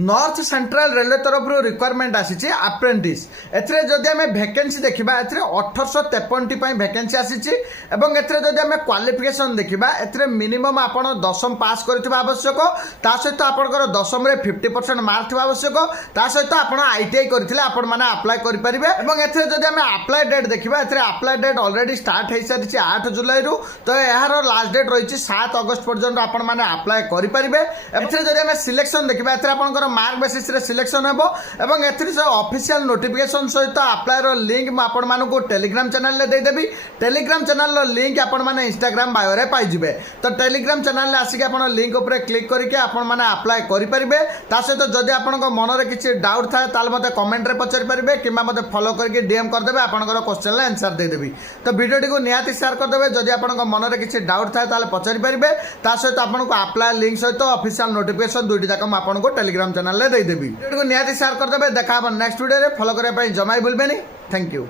North central railway तरफ requirement आसी apprentice एथरे जदि आम वैकेंसी देखा एथरे 1853 वैकेंसी आसी एवं एथरे जदि आम क्वालिफिकेशन देखा एथरे मिनिमम आपण दशम पास करथिबा आवश्यक ता सहित आपनकर दशम रे 50% मार्क थिबा आवश्यक ता सहित आपण आईटीआई करथिले आपण माने अप्लाई करि परिबे एवं एथरे जदि आम अप्लाई डेट देखा एथरे अप्लाई डेट ऑलरेडी स्टार्ट हे सारिछि 8 जुलाई रु तो एहार लास्ट डेट रहिछि 7 अगस्त पर्यंत आपण माने अप्लाई करि परिबे एथरे जदि आम सिलेक्शन देखा एथरे आपनकर मार्क बेसिस रे सिलेक्शन हेबो एवं एथरे से ऑफिशियल नोटिफिकेशन सहित अप्लाई रो लिंक म आपण मानको टेलीग्राम चैनल ले दे देबी टेलीग्राम चैनल रो लिंक आपण माने इंस्टाग्राम बायो रे पाइ जिवे तो टेलीग्राम चैनल ले आसिक आपण लिंक ऊपर क्लिक करके आपण माने अप्लाई करि परिबे ता सहित जदि आपनको मन रे किछि डाउट थाए ताल मते कमेंट रे पचरि परिबे किबा मते फॉलो करके डीएम कर देबे आपनकर क्वेश्चन ले आंसर दे देबी तो वीडियो को निहाती शेयर कर देबे जदि आपनको मन रे किछि डाउट थाए ताले पचरि परिबे ता सहित आपनको अप्लाई लिंक सहित ऑफिशियल नोटिफिकेशन दुईटी जाक म आपनको टेलीग्राम चैनल ले दे देबी वीडियो को निहाती शेयर कर देबे देखा नेक्स्ट वीडियो रे फॉलो करे पई जमाई भूलबेनी थैंक यू।